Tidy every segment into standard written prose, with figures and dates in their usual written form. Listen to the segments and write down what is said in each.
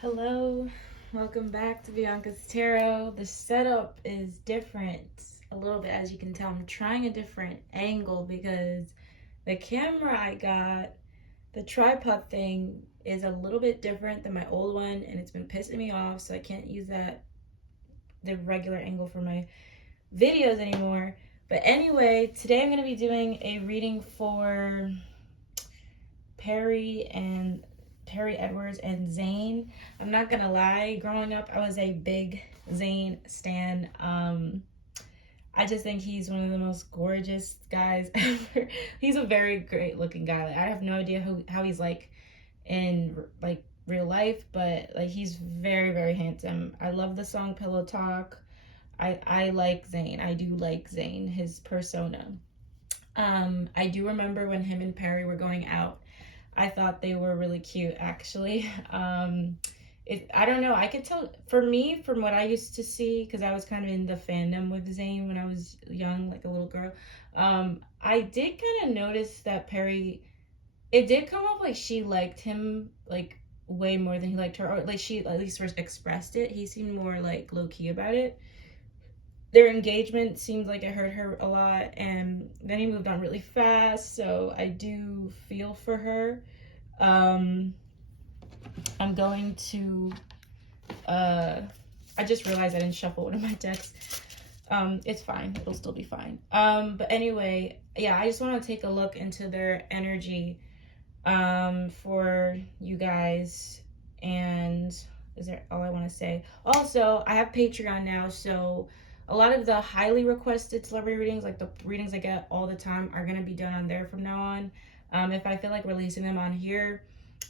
Hello, welcome back to Bianca's Tarot. The setup is different a little bit, as you can tell. I'm trying a different angle because the camera I got, the tripod thing, is a little bit different than my old one, and it's been pissing me off, so I can't use the regular angle for my videos anymore. But anyway, today I'm going to be doing a reading for Perrie Edwards and Zayn. I'm not gonna lie, growing up I was a big Zayn stan. I just think he's one of the most gorgeous guys ever. He's a very great looking guy. Like, I have no idea how he's like in like real life, but like he's very, very handsome. I love the song Pillow Talk. I like Zayn. I do like Zayn, his persona. I do remember when him and Perrie were going out. I thought they were really cute, actually. I don't know. I could tell, for me, from what I used to see, because I was kind of in the fandom with Zayn when I was young, like a little girl. I did kind of notice that Perrie, it did come off like she liked him, like, way more than he liked her, or like she at least first expressed it. He seemed more like low key about it. Their engagement seemed like it hurt her a lot, and then he moved on really fast, so I do feel for her. I'm going to I just realized I didn't shuffle one of my decks. It's fine, it'll still be fine. But anyway, yeah, I just want to take a look into their energy for you guys. And is there all I want to say? Also, I have Patreon now, so a lot of the highly requested celebrity readings, like the readings I get all the time, are going to be done on there from now on. If I feel like releasing them on here,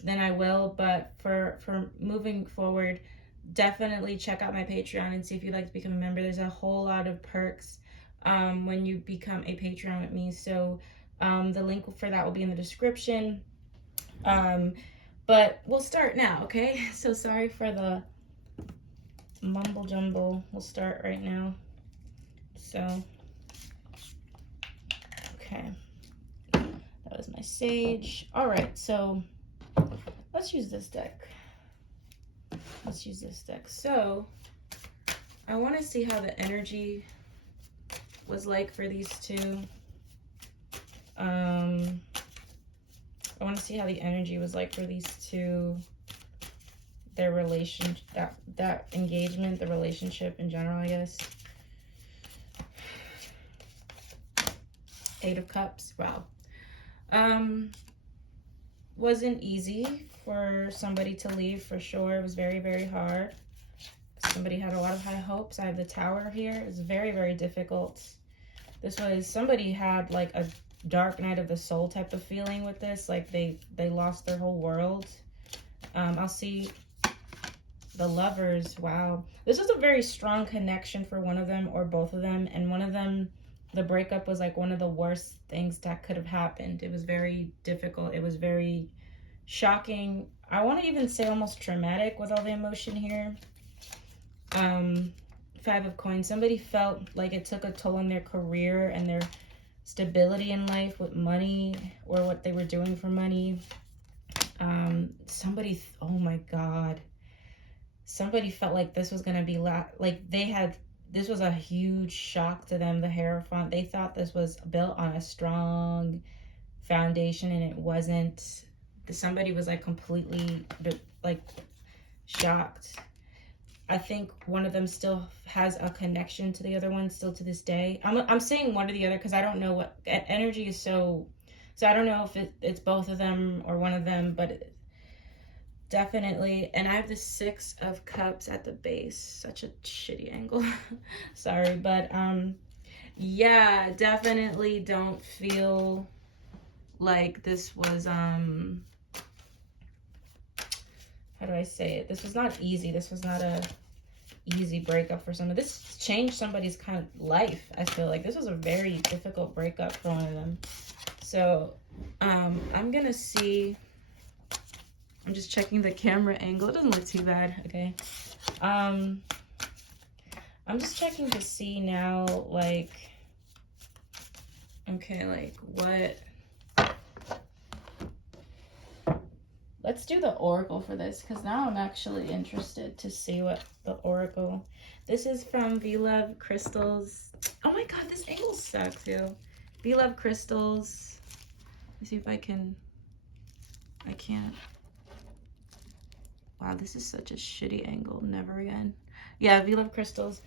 then I will. But for moving forward, definitely check out my Patreon and see if you'd like to become a member. There's a whole lot of perks when you become a Patreon with me. So the link for that will be in the description. But we'll start now, okay? So sorry for the mumble jumble. We'll start right now. So, okay, that was my sage. All right, so let's use this deck. So I want to see how the energy was like for these two. I want to see how the energy was like for these two, their relation, that engagement, the relationship in general, I guess. Eight of Cups. Wow. Wasn't easy for somebody to leave, for sure. It was very, very hard. Somebody had a lot of high hopes. I have the Tower here. It's very, very difficult. This was, somebody had like a dark night of the soul type of feeling with this. Like they lost their whole world. I'll see the Lovers. Wow. This was a very strong connection for one of them or both of them. And one of them, the breakup was like one of the worst things that could have happened. It was very difficult. It was very shocking. I want to even say almost traumatic with all the emotion here. Five of Coins. Somebody felt like it took a toll on their career and their stability in life with money or what they were doing for money. Somebody, oh my God. Somebody felt like this was going to be this was a huge shock to them, the Hierophant. They thought this was built on a strong foundation, and it wasn't. Somebody was like completely like shocked. I think one of them still has a connection to the other one still to this day. I'm saying one or the other because I don't know what energy is, so I don't know if it's both of them or one of them, but definitely. And I have the Six of Cups at the base. Such a shitty angle. Sorry, but yeah, definitely don't feel like this was how do I say it? This was not easy. This was not a easy breakup for someone. This changed somebody's kind of life. I feel like this was a very difficult breakup for one of them. So I'm gonna see. I'm just checking the camera angle. It doesn't look too bad. Okay. I'm just checking to see now, like, okay, like what Let's do the oracle for this, because now I'm actually interested to see what the oracle. This is from V Love Crystals. Oh my god, this angle sucks, yo. V Love Crystals. Let me see if I can. I can't. Wow, this is such a shitty angle. Never again. Yeah, V Love Crystals.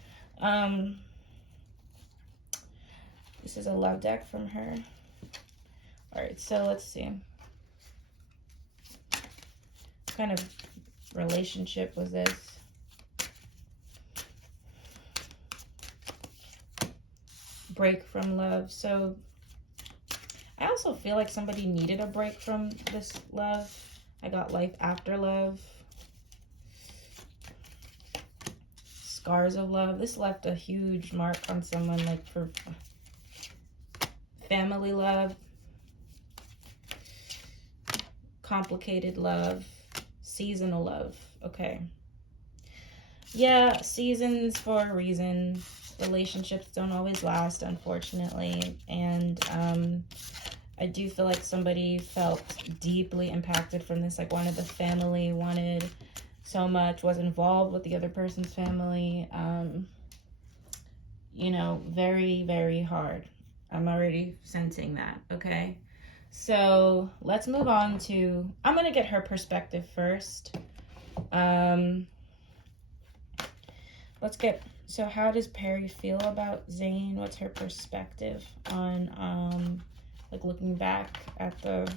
This is a love deck from her. Alright, so let's see. What kind of relationship was this? Break from love. So I also feel like somebody needed a break from this love. I got life after love. Scars of love. This left a huge mark on someone, like for family love. Complicated love. Seasonal love. Okay. Yeah, seasons for a reason. Relationships don't always last, unfortunately. And I do feel like somebody felt deeply impacted from this. Like wanted the family, wanted so much, was involved with the other person's family. You know, very, very hard. I'm already sensing that, okay? So let's move on to, I'm going to get her perspective first. Let's get, so how does Perrie feel about Zayn? What's her perspective on, like looking back at the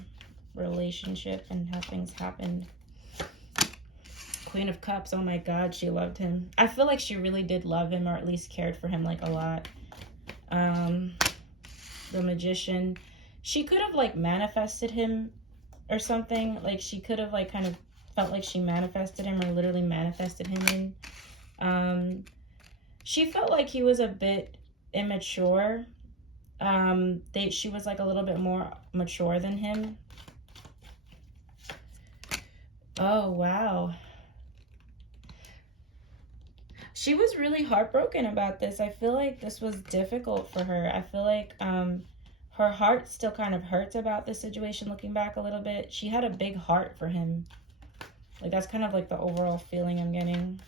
relationship and how things happened? Queen of Cups, oh my god, she loved him. I feel like she really did love him, or at least cared for him like a lot. The Magician. She could have like manifested him or something. Like she could have like kind of felt like she manifested him or literally manifested him in. She felt like he was a bit immature. She was like a little bit more mature than him. Oh, wow. She was really heartbroken about this. I feel like this was difficult for her. I feel like her heart still kind of hurts about this situation looking back a little bit. She had a big heart for him. Like that's kind of like the overall feeling I'm getting.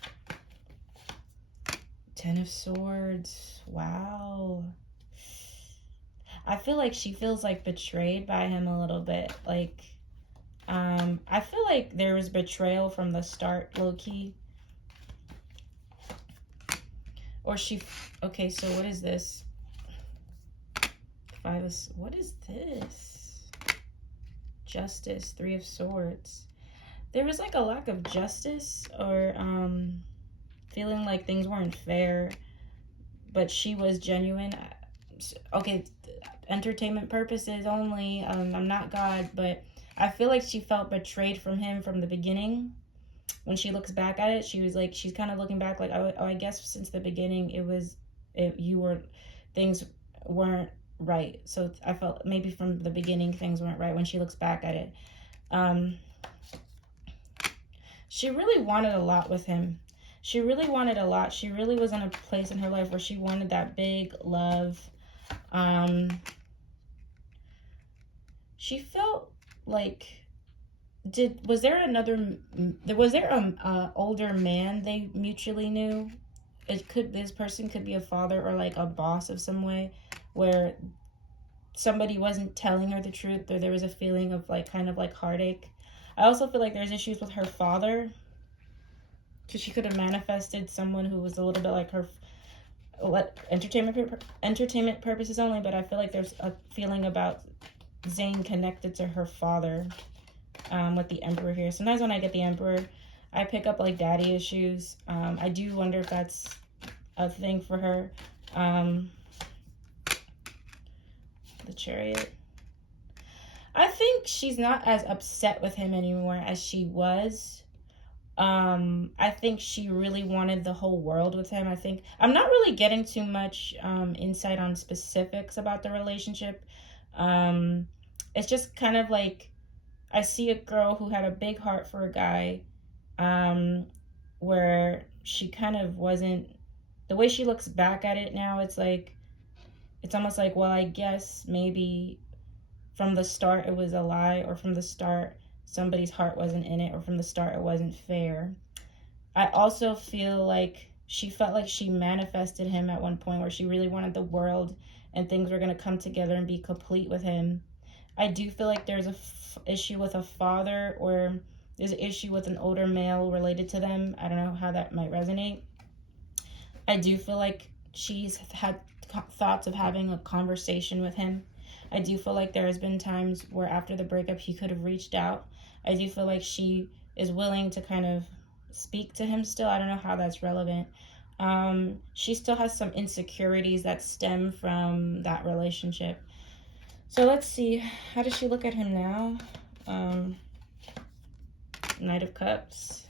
Ten of Swords. Wow. I feel like she feels like betrayed by him a little bit. Like, I feel like there was betrayal from the start, low-key. Or she, okay, so what is this? What is this? Justice, Three of Swords. There was like a lack of justice or feeling like things weren't fair, but she was genuine. Okay, entertainment purposes only. I'm not God, but I feel like she felt betrayed from him from the beginning. When she looks back at it, she was like, she's kind of looking back like, oh, I guess since the beginning things weren't right. So I felt maybe from the beginning things weren't right when she looks back at it. She really wanted a lot with him. She really wanted a lot. She really was in a place in her life where she wanted that big love. She felt like, was there a older man they mutually knew? This person could be a father or like a boss of some way, where somebody wasn't telling her the truth, or there was a feeling of like kind of like heartache. I also feel like there's issues with her father, because she could have manifested someone who was a little bit like her, entertainment purposes only, but I feel like there's a feeling about Zayn connected to her father. With the Emperor here. Sometimes when I get the Emperor, I pick up like daddy issues. I do wonder if that's a thing for her. The Chariot. I think she's not as upset with him anymore as she was. I think she really wanted the whole world with him. I think I'm not really getting too much insight on specifics about the relationship. It's just kind of like I see a girl who had a big heart for a guy, where she kind of wasn't, the way she looks back at it now, it's like, it's almost like, well, I guess maybe from the start it was a lie, or from the start somebody's heart wasn't in it, or from the start it wasn't fair. I also feel like she felt like she manifested him at one point where she really wanted the world and things were going to come together and be complete with him. I do feel like there's a issue with a father, or there's an issue with an older male related to them. I don't know how that might resonate. I do feel like she's had thoughts of having a conversation with him. I do feel like there has been times where after the breakup he could have reached out. I do feel like she is willing to kind of speak to him still. I don't know how that's relevant. She still has some insecurities that stem from that relationship. So let's see. How does she look at him now? Knight of Cups.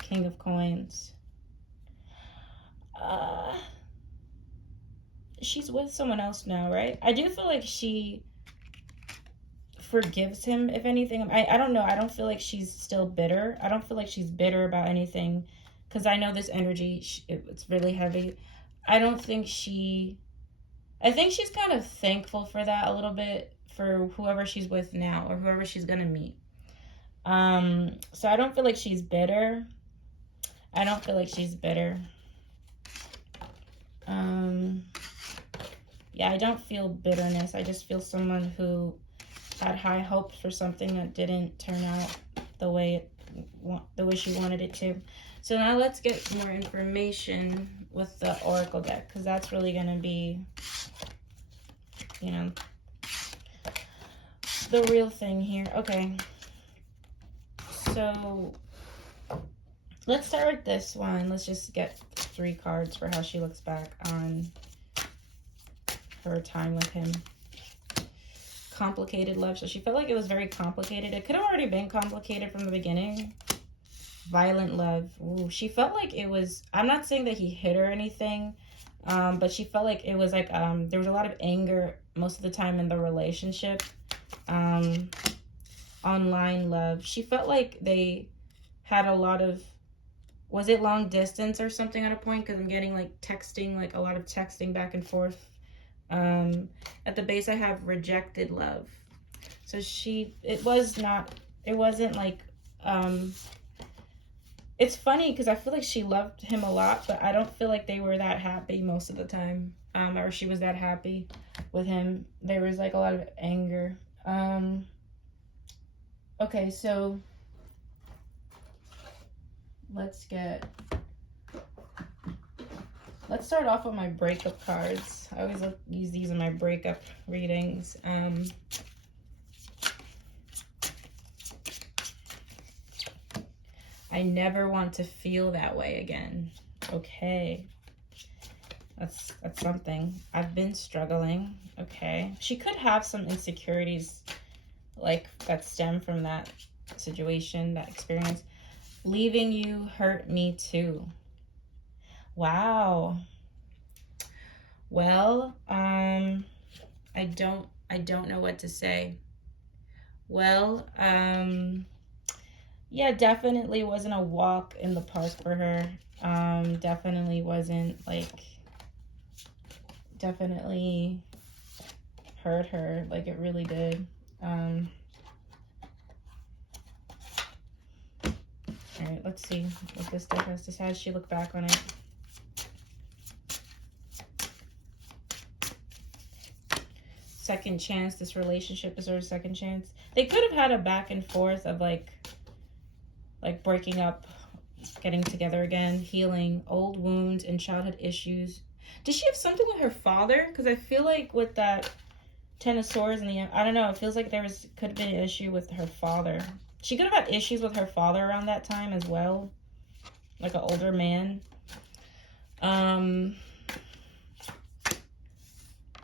King of Coins. She's with someone else now, right? I do feel like she forgives him, if anything. I don't know. I don't feel like she's still bitter. I don't feel like she's bitter about anything, because I know this energy, it's really heavy. I think she's kind of thankful for that a little bit, for whoever she's with now, or whoever she's gonna meet. So I don't feel like she's bitter. Yeah, I don't feel bitterness. I just feel someone who had high hopes for something that didn't turn out the way she wanted it to. So now let's get more information with the Oracle deck, because that's really going to be, you know, the real thing here. Okay. So let's start with this one. Let's just get 3 cards for how she looks back on her time with him. Complicated love. So she felt like it was very complicated. It could have already been complicated from the beginning. Violent love. Ooh, she felt like it was, I'm not saying that he hit her or anything, but she felt like it was like, there was a lot of anger most of the time in the relationship. Online love. She felt like they had a lot of, was it long distance or something at a point? Because I'm getting like texting, like a lot of texting back and forth. At the base I have rejected love. So it wasn't like, it's funny because I feel like she loved him a lot, but I don't feel like they were that happy most of the time, or she was that happy with him. There was like a lot of anger. Okay, so let's start off with my breakup cards. I always use these in my breakup readings. I never want to feel that way again. Okay. That's something. I've been struggling. Okay. She could have some insecurities like that stem from that situation, that experience. Leaving you hurt me too. Wow. Well, I don't know what to say. Well, yeah, definitely wasn't a walk in the park for her. Definitely wasn't like, definitely hurt her, like it really did. All right, let's see what this deck has to say. How does she look back on it? Second chance. This relationship deserves a second chance. They could have had a back and forth of like breaking up, getting together again, healing old wounds and childhood issues. Did she have something with her father? Because I feel like with that Ten of Swords and I don't know, it feels like could have been an issue with her father. She could have had issues with her father around that time as well, like an older man.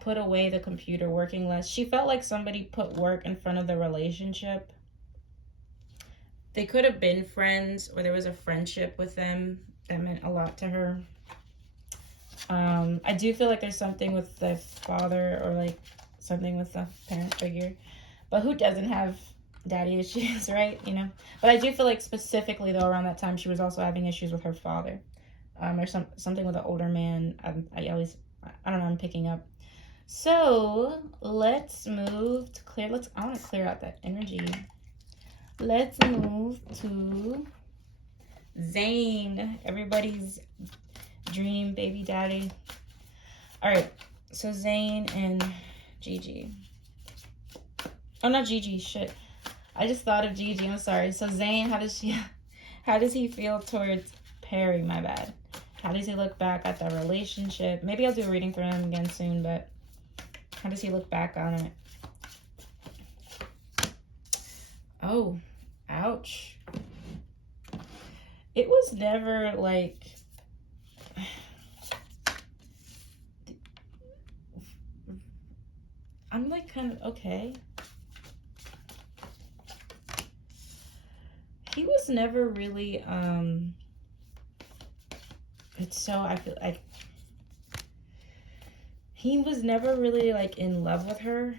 Put away the computer, working less. She felt like somebody put work in front of the relationship. They could have been friends, or there was a friendship with them that meant a lot to her. I do feel like there's something with the father, or like something with the parent figure. But who doesn't have daddy issues, right? You know. But I do feel like specifically though around that time she was also having issues with her father, or something with an older man. I don't know. I'm picking up. So let's move to clear. I want to clear out that energy. Let's move to Zayn, everybody's dream baby daddy. All right, so Zayn and Gigi. Oh, not Gigi. Shit, I just thought of Gigi. I'm sorry. So Zayn, how does he feel towards Perrie? My bad. How does he look back at that relationship? Maybe I'll do a reading for him again soon, but how does he look back on it? Oh, ouch. It was never like... I'm like kind of okay. He was never really it's so, I feel like he was never really like in love with her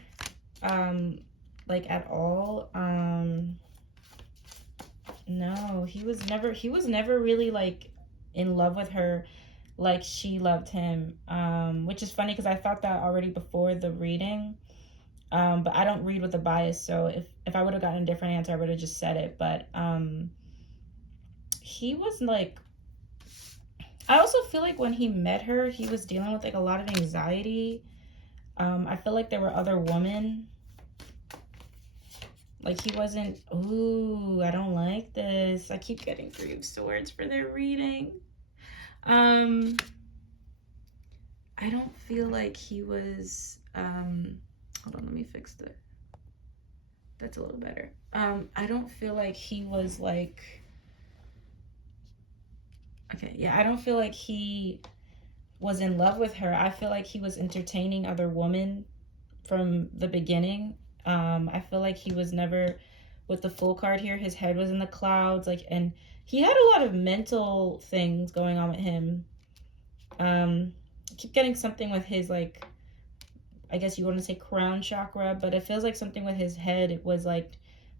like at all. No, he was never really like in love with her like she loved him, which is funny because I thought that already before the reading. But I don't read with a bias, so if I would have gotten a different answer, I would have just said it. But he was like, I also feel like when he met her, he was dealing with like a lot of anxiety. I feel like there were other women. Like he wasn't, ooh, I don't like this. I keep getting 3 of Swords for their reading. I don't feel like he was, hold on, let me fix that. That's a little better. I don't feel like he was like, okay, yeah, I don't feel like he was in love with her. I feel like he was entertaining other women from the beginning. I feel like he was never, with the Fool card here, his head was in the clouds, like, and he had a lot of mental things going on with him. I keep getting something with his, like, I guess you want to say crown chakra, but it feels like something with his head. It was like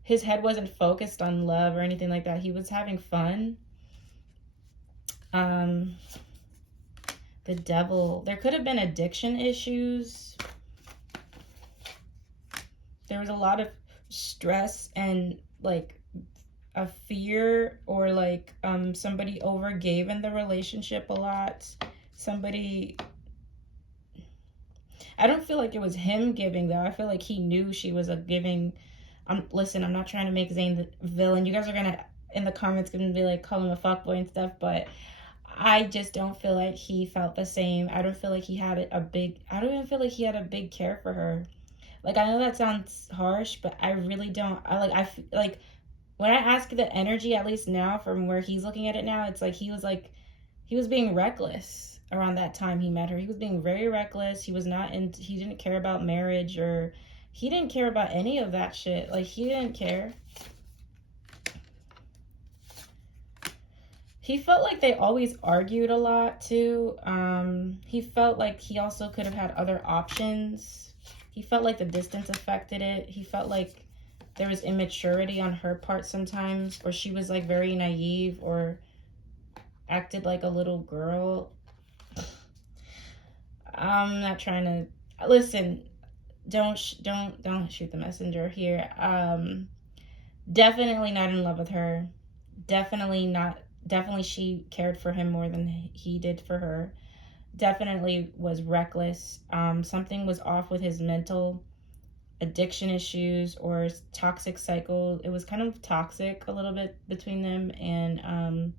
his head wasn't focused on love or anything like that. He was having fun. The Devil. There could have been addiction issues. There was a lot of stress and like a fear, or like somebody overgave in the relationship a lot. Somebody, I don't feel like it was him giving though. I feel like he knew she was a giving. Listen, I'm not trying to make Zayn the villain. You guys are gonna in the comments gonna be like call him a fuckboy and stuff, but I just don't feel like he felt the same. I don't feel like he had I don't even feel like he had a big care for her. Like, I know that sounds harsh, but I really don't. I feel like when I ask the energy, at least now from where he's looking at it now, it's like he was being reckless around that time he met her. He was being very reckless. He didn't care about marriage, or he didn't care about any of that shit. Like, he didn't care. He felt like they always argued a lot too. He felt like he also could have had other options. He felt like the distance affected it. He felt like there was immaturity on her part sometimes, or she was like very naive or acted like a little girl. I'm not trying to listen. Don't shoot the messenger here. Definitely not in love with her. Definitely she cared for him more than he did for her. Definitely was reckless. Something was off with his mental addiction issues or toxic cycle. It was kind of toxic a little bit between them, and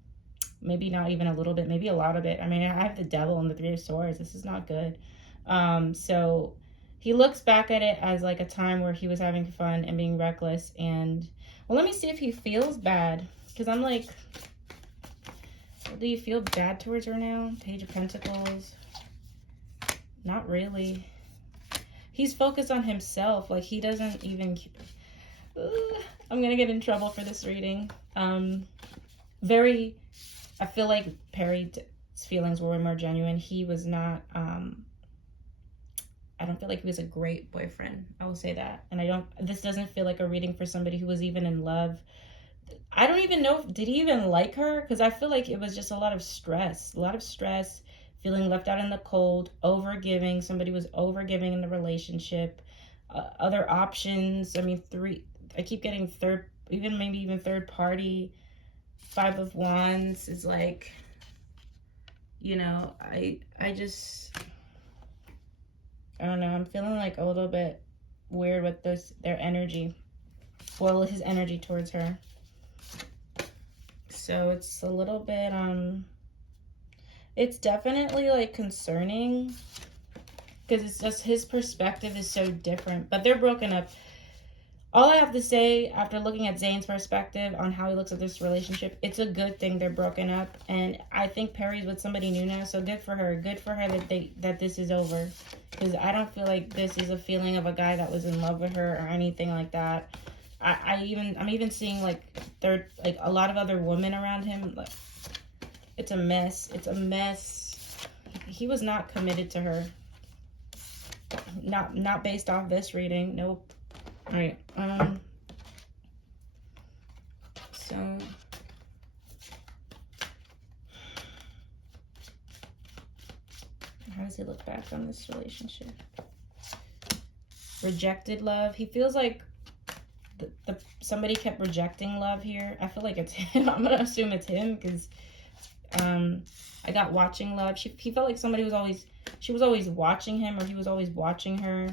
maybe not even a little bit, maybe a lot of it. I mean, I have the Devil and the 3 of Swords. This is not good. So he looks back at it as like a time where he was having fun and being reckless. And well, let me see if he feels bad, because I'm like, do you feel bad towards her now? Page of Pentacles. Not really. He's focused on himself. Like, he doesn't even... I'm going to get in trouble for this reading. I feel like Perrie's feelings were more genuine. He was not... I don't feel like he was a great boyfriend. I will say that. And this doesn't feel like a reading for somebody who was even in love. I don't even know, did he even like her? Because I feel like it was just a lot of stress. Feeling left out in the cold, overgiving. Somebody was overgiving in the relationship. Other options. I mean, I keep getting even maybe even third party. 5 of Wands is like, you know, I don't know. I'm feeling like a little bit weird with their energy. Well, his energy towards her. So it's a little bit, it's definitely like concerning because it's just his perspective is so different, but they're broken up. All I have to say after looking at Zayn's perspective on how he looks at this relationship, it's a good thing they're broken up. And I think Perrie's with somebody new now, so good for her. Good for her that this is over. Because I don't feel like this is a feeling of a guy that was in love with her or anything like that. I'm even seeing like a lot of other women around him. Like, it's a mess. It's a mess. He was not committed to her. Not based off this reading. Nope. All right. So how does he look back on this relationship? Rejected love. He feels like somebody kept rejecting love here. I feel like it's him. I'm gonna assume it's him because I got watching love. He felt like she was always watching him, or he was always watching her.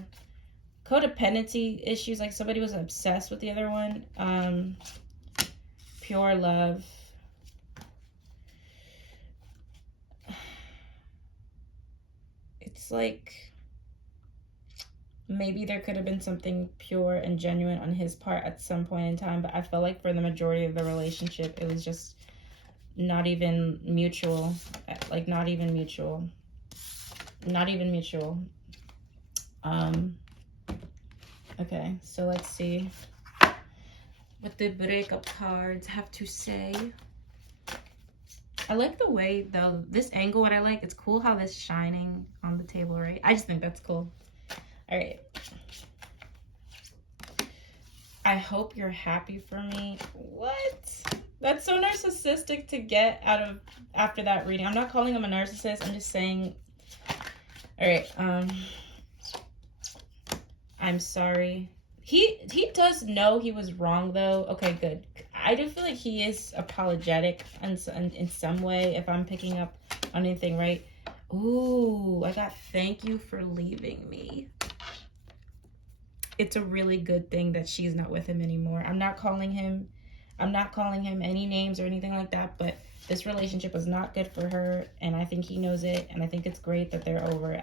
Codependency issues, like somebody was obsessed with the other one. Pure love. It's like maybe there could have been something pure and genuine on his part at some point in time, but I felt like for the majority of the relationship, it was just not even mutual. Like, not even mutual. Not even mutual. Okay, so let's see what the breakup cards have to say. I like the way, though, this angle, what I like, it's cool how this shining on the table, right? I just think that's cool. All right. I hope you're happy for me. What? That's so narcissistic to get out of after that reading. I'm not calling him a narcissist. I'm just saying. All right. I'm sorry. He does know he was wrong, though. Okay, good. I do feel like he is apologetic in some way, if I'm picking up on anything, right? Ooh, I got thank you for leaving me. It's a really good thing that she's not with him anymore. I'm not calling him any names or anything like that, but this relationship was not good for her, and I think he knows it, and I think it's great that they're over.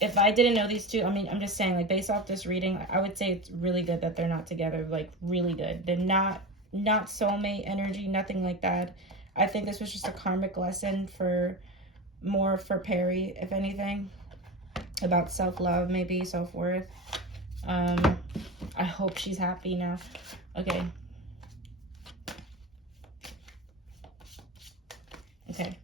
If I didn't know these two, I mean, I'm just saying, like, based off this reading, I would say it's really good that they're not together, like, really good. They're not soulmate energy, nothing like that. I think this was just a karmic lesson for Perrie, if anything, about self-love, maybe self-worth. I hope she's happy now. Okay. Okay.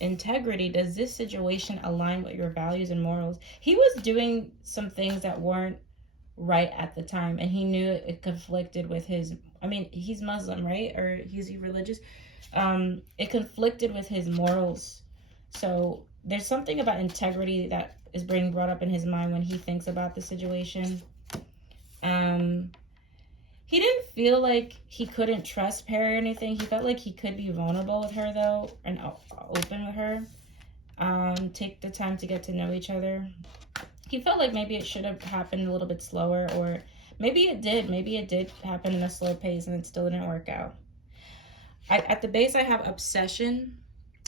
Integrity. Does this situation align with your values and morals? He was doing some things that weren't right at the time, and he knew it conflicted with his, I mean, he's Muslim, right? Or is he religious? It conflicted with his morals. So there's something about integrity that is being brought up in his mind when he thinks about the situation. He didn't feel like he couldn't trust Perrie or anything. He felt like he could be vulnerable with her, though, and open with her. Take the time to get to know each other. He felt like maybe it should have happened a little bit slower, or maybe it did. Maybe it did happen in a slow pace and it still didn't work out. At the base, I have obsession.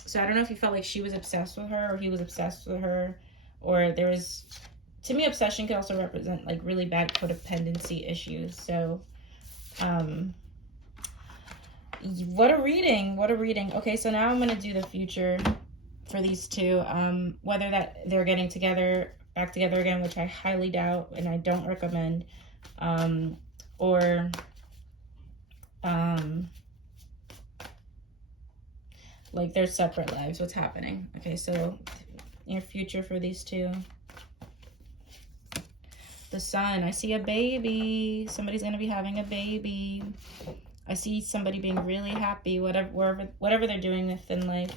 So I don't know if he felt like she was obsessed with her or he was obsessed with her, or there was, to me, obsession could also represent like really bad codependency issues. So what a reading. Okay, so now I'm going to do the future for these two, whether that they're getting back together again, which I highly doubt and I don't recommend, or like their separate lives, what's happening. Okay, so your future for these two. The Sun, I see a baby. Somebody's going to be having a baby. I see somebody being really happy, whatever they're doing within life.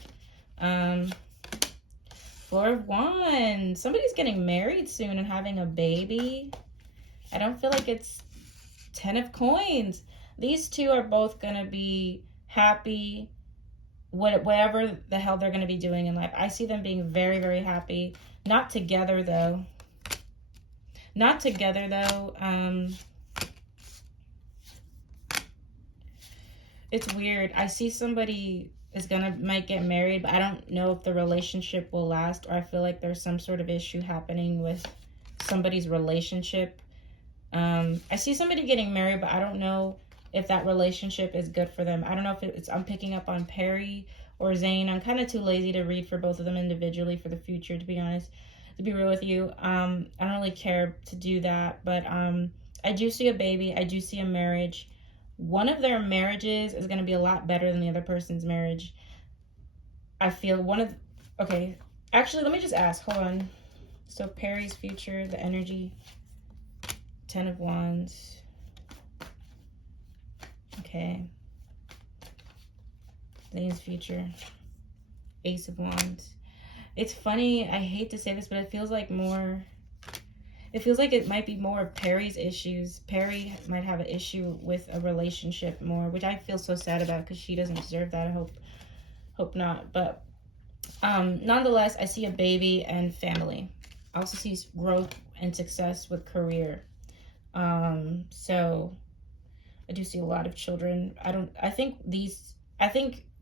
4 of Wands. Somebody's getting married soon and having a baby. I don't feel like it's 10 of Coins. these two are both gonna be happy, whatever the hell they're gonna be doing in life. I see them being very, very happy. Not together though. Not together though. It's weird. I see somebody might get married, but I don't know if the relationship will last, or I feel like there's some sort of issue happening with somebody's relationship. I see somebody getting married, but I don't know if that relationship is good for them. I don't know if I'm picking up on Perrie or Zayn. I'm kind of too lazy to read for both of them individually for the future, to be honest. To be real with you, I don't really care to do that, but I do see a baby. I do see a marriage. One of their marriages is going to be a lot better than the other person's marriage. I feel okay, actually, let me just ask. Hold on. So Perrie's future, the energy, 10 of Wands. Okay. Zayn's future, Ace of Wands. It's funny, I hate to say this, but it feels like it might be more of Perrie's issues. Perrie might have an issue with a relationship more, which I feel so sad about because she doesn't deserve that. I hope not. But nonetheless, I see a baby and family. I also see growth and success with career. So I do see a lot of children.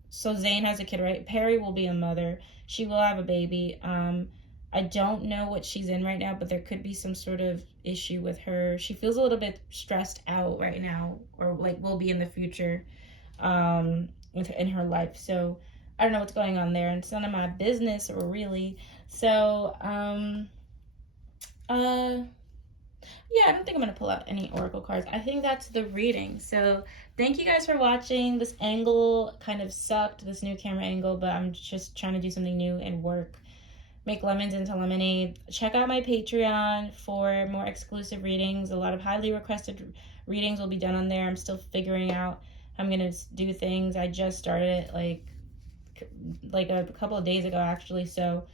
So Zayn has a kid, right? Perrie will be a mother. She will have a baby. I don't know what she's in right now, but there could be some sort of issue with her. She feels a little bit stressed out right now, or like will be in the future, in her life. So I don't know what's going on there, and it's none of my business, or really. So yeah, I don't think I'm going to pull out any oracle cards. I think that's the reading. So thank you guys for watching. This angle kind of sucked, this new camera angle, but I'm just trying to do something new and work. Make lemons into lemonade. Check out my Patreon for more exclusive readings. A lot of highly requested readings will be done on there. I'm still figuring out how I'm going to do things. I just started it like a couple of days ago, actually. So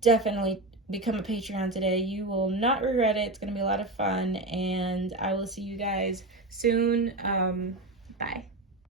definitely become a Patreon today. You will not regret it. It's going to be a lot of fun, and I will see you guys soon. Bye.